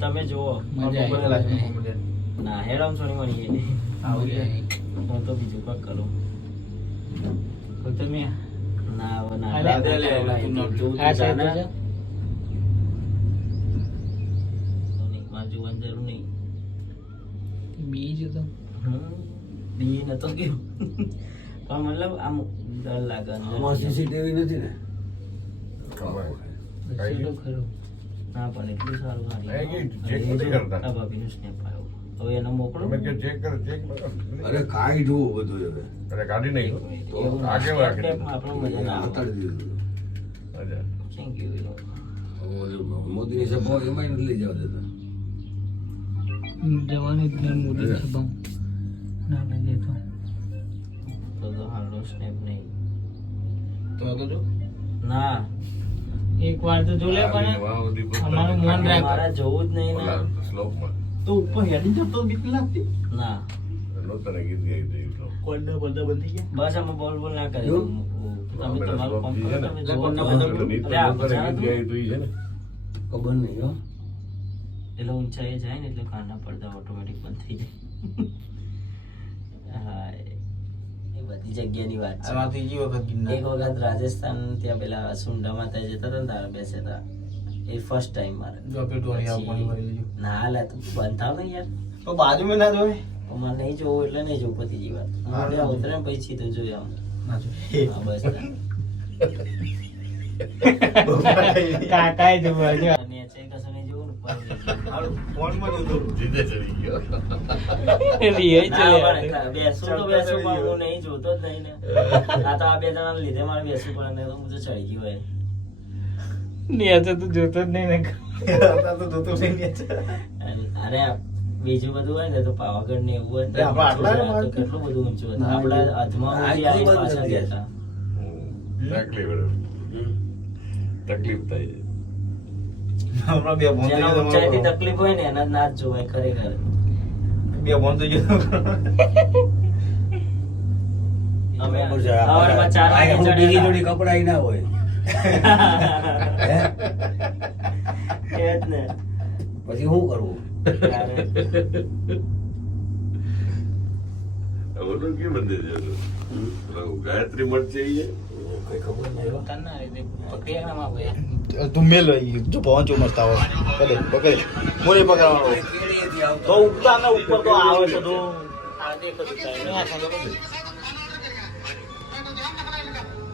તમે જુઓ ના હેરામ સોની મળી હું તો બીજું કક કરું તમે ના માજુ જરૂર નહીં બીજું તો બી નતો ગયો પણ મતલબ આમ ડર લાગે સીસીટીવી નથી ને ખરું ના પણ એટલું સારું ભાભીનું સ્નેપ આવ્યો હવે એને મોકલો અરે કાઈ જોવો બધું હવે અરે ગાડી નહીં આગે આપણે મજા ના આવે થેન્ક યુ મોદીની સભા એમાં નથી લઈ જવા દેતા જવાનું જ નહીં મોદી સભા ના લઈ જતો તો હાલો સ્નેપ નહીં તો જો ના એક વાર તો જોલે પણ અમારું મન રાખ મારા જોવું જ નહીં ને સ્લોપમાં તો ઉપર હેડી જતો બીક લાગતી ના લોતને ગીત ગઈ દે તો કોલ્ડ બધા બંધી ગયા બસ અમે બોલ ના કરે તમે તમારું કામ કરો તમે જોવો ગીત ગઈ તો છે ને ખબર નહીં હો એટલે ઊંચાઈએ જાય ને એટલે કાનના પડદા ઓટોમેટિક બંધ થઈ જાય હા એ બધી જગ્યાની વાત છે એક વખત રાજસ્થાન ત્યાં પેલા સુંડા માતા જતા હતા ને તારા બેસે હતા એ ફર્સ્ટ ટાઈમ મારે ના લે તું બંધ થાવ ને યાર તો બાજુમાં ના જોવે મને નહીં જોવું એટલે નહીં જોવું પતિજી વાત મારે ઉતરે ને પછી સીધું જોયું આમ હા બસ કાકા જોવા જો અને છે કશું નહીં જોવું ને ફોન માં જોતો જીતે ચડી ગયો બેસું તો બેસું પણ હું નહીં જોતો જ નહીં ને આ તો આ બે જણા લીધે મારે બેસવું પડે ને તો હું તો ચડી ગયો હોય તો તું જોતો જ નહીં ને તો જોતો નહીં અરે બીજું બધું હોય ને તો પાવાગઢ ને એવું હોય તો કેટલું બધું ઊંચું હતું આપડા અજમા પાછા ગયા હતા તકલીફ થાય હમણાં બે બોન જેના ઊંચાઈથી તકલીફ હોય ને એના ના જ જોવાય ખરેખર બે બોન તો જો અમે સવારમાં 4 વાગે ચડી જોડી કપડા ના હોય એ જ ને પછી શું કરવું ઓલું કે મંદિર છે ગાયત્રી મઠ છે કઈ ખબર નહીં તું મેલ જો પહોંચો મસ્ત આવો ભલે પકડી મોરે પકડવાનો તો ઉપર ને ઉપર તો આવે છે તો આ દેખો તો ચાઈ આ સાંજો બધું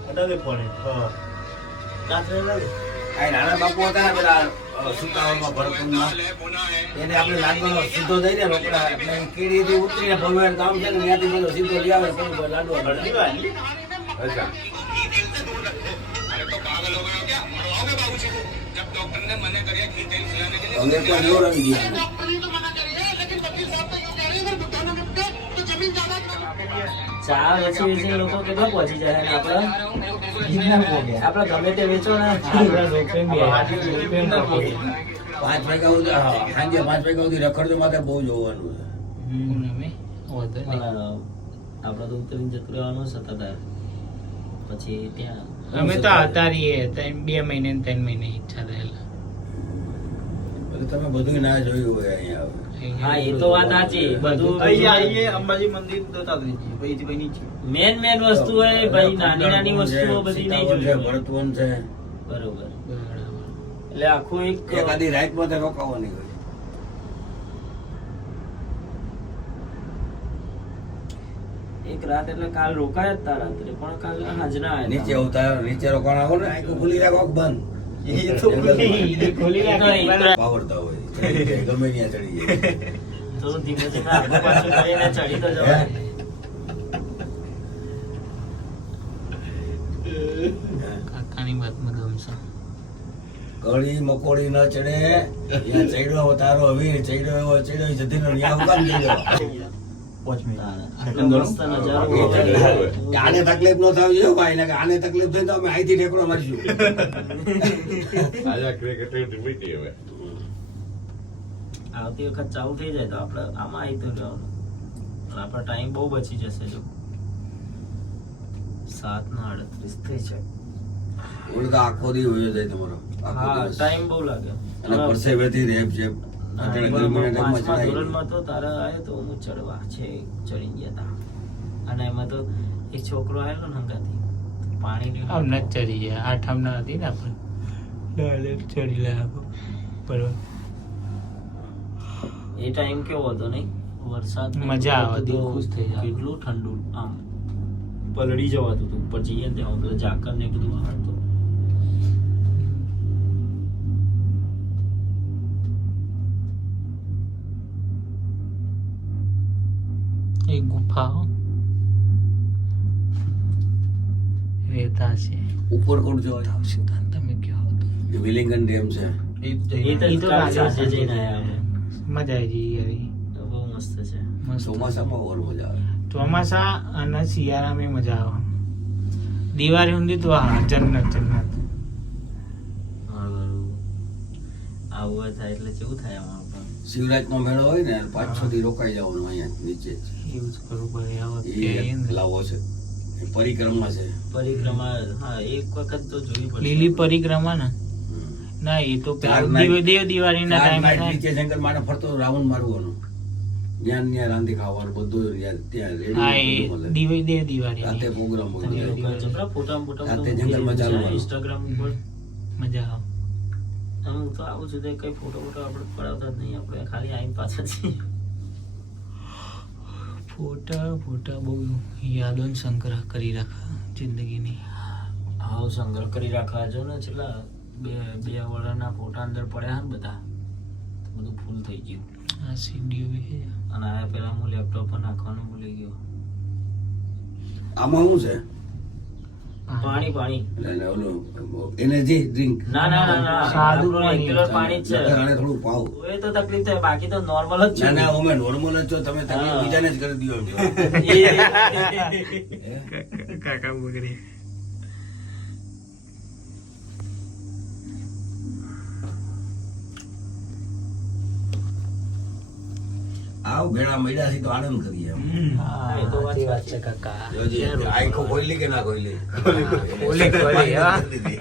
અડાલે ફોને હા દાખલે લાગે આ નાના બાપુ હતા ને પેલા સુકાવામાં ભરતમાં એને આપણે લાડવાનો સીધો થઈ જાય રોકડા એટલે કેડીથી ઉતરીને ભગવાન કામ છે ને ત્યાંથી બધો સીધો લઈ આવે પછી લાડવા ભરતી હોય અચ્છા અમે તો જોર આવી ગયા ચા વેચી વેચી લોકો કેટલા પહોંચી જાય ને આપડે ગમે તે વેચો ને આપડે રોકીને 5 વાગ્યા સુધી સાંજે 5 વાગ્યા સુધી રખડતો માત્ર બહુ જોવાનું છે આપડે તો ઉતરીને જતું રહેવાનું સતત પછી ત્યાં અમે તો આવતા રહીએ 2 મહિને 3 મહિને ઈચ્છા થયેલા તમે બધું ના જોયું હોય અહીંયા હા એ તો વાત સાચી બધું અંબાજી મંદિર દોતા પછી નીચે મેન વસ્તુ હોય ભાઈ નાની નાની વસ્તુઓ બધી નહીં જોઈ ભરતવન છે બરોબર એટલે આખું એક એકાદી રાતમાં તો રોકાવાની હોય એક રાત એટલે કાલ રોકાય જ તા રાત્રે પણ કાલ હાજરા આવ્યા નીચે ઉતાર નીચે રોકાણ આવો ને આખું ખુલી રાખો બંધ એ તો ખોલી રાખે પાવડતા હોય ગમે ત્યાં ચડી જાય તો થોડું ધીમે ધીમે આગળ પાછું કરીને ચડી તો જવાય. કાકાની વાતમાં દમ છે. કળી મકોડી ન ચડે યા ચડ્યો તારો વીર ચડ્યો એવો ચડ્યો જતીનો ન્યા ઉકામ ચડ્યો 5 મિનિટ મસ્ત નજારો હોય. આને તકલીફ ન થવી જોઈએ ભાઈ ને આને તકલીફ થઈ તો અમે અહીંથી ઠેકડો મારીશું આજા ક્રિકેટ મીટી હવે આવતી વખત ચાલુ થઈ જાય તો આપણે આમાં આવી તો જવાનું. પણ આપણો ટાઈમ બહુ બચી જશે. જો 7:38 થઈ છે. ઓલો તો આખો દી હોયો જાય તમારો આખો હા દિવસ. ટાઈમ બહુ લાગે. અને પરસેવેથી રેપ છે અત્યારે ગરમીના ટાઈમમાં પાંચમા ચડાય ધોરણમાં તો તારા આવ્યો તો હું ચડવા છે ચડી ગયા તા. અને એમાં તો એક છોકરો આવેલો ને હંગાથી પાણી આમ ન ચડી ગયા. આઠમ ના હતી ને આપણે ડાયરેક્ટ ચડી લાગો બરોબર. એ ટાઈમ કેવો હતો નહીં વરસાદ મજા આવે, દિલ ખુશ થઈ જાય. કેટલું ઠંડુ આમ પલળી જવાતું હતું ઉપર જઈએ ને ત્યાં બધું ઝાકર ને બધું આવે તો એક ગુફા હો. રેતા છે. ઉપર કોણ જો સીધા તમે કહો તો. વિલિંગન ડેમ છે એ તો ઈ તો કાલ રાજા સાંજે જઈને આયા અમે. મજા આવી જઈ આવી. તો બહુ મસ્ત છે. મસ્ત. ચોમાસામાં ઓર મજા આવે ચોમાસા અને શિયાળામાં મજા આવે. દિવાળી ઊંધી તો હા જન્નત જન્નત. આવું થાય એટલે કેવું થાય આમાં પણ. શિવરાજનો મેળો હોય ને 5-6 દી રોકાઈ જવાનું અહીંયા નીચે જ. એવું જ કરવું પડે આ એ વખતે. એક લાવો છે એ પરિક્રમા છે પરિક્રમા હા એક વખત તો જોવી પડશે. લીલી પરિક્રમા ને ના એ તો પેલા દેવ દિવાળીના ચાર ટાઈમે night થાય. નીચે જંગલ માટે ફરતો રાઉન્ડ મારવાનું ત્યાં રાંધી ખાવાનું બધું ત્યાં ready હા બધું મળે. એ દેવ દિવાળી રાતે પ્રોગ્રામ તમે હોય લોકો જબરા ફોટા રાતે જંગલમાં ચાલવાનું. ઇન્સ્ટાગ્રામ ઉપર મજા આવે. હું તો આવું છું તો કઈ ફોટો આપણે પડાવતા જ નહીં. આપણે ખાલી આવીને પાછા છીએ. ફોટા બહુ યાદો ને સંગ્રહ કરી રાખા જિંદગીની. આવું સંગ્રહ કરી રાખવા જો ને છેલ્લા બે વર્ષના ફોટા અંદર પડ્યા ને બધા બધું ફૂલ થઈ ગયું. આ સીડીઓ બી છે. અને આ પેલા હું લેપટોપ પર નાખવાનું ભૂલી ગયો. આમાં શું છે પાણી એટલે ઓલું એનર્જી ડ્રિંક ના સાદું આપણું પાણી. regular પાણી જ છે. આને થોડું પાવ એ તો તકલીફ થાય બાકી તો નોર્મલ જ છે. ના અમે નોર્મલ જ છો તમે તકલીફ હા. બીજાને જ કરી દો એમ છો. કાકા બગડી. આવ ભેળા મળ્યા છે તો આનંદ કરીએ એમ. હા, એ તો વાત સાચી વાત સાચી. છે કાકા. જોજે આંખો ખોલી કે ના ખોલી ખોલી, હા. દીધી.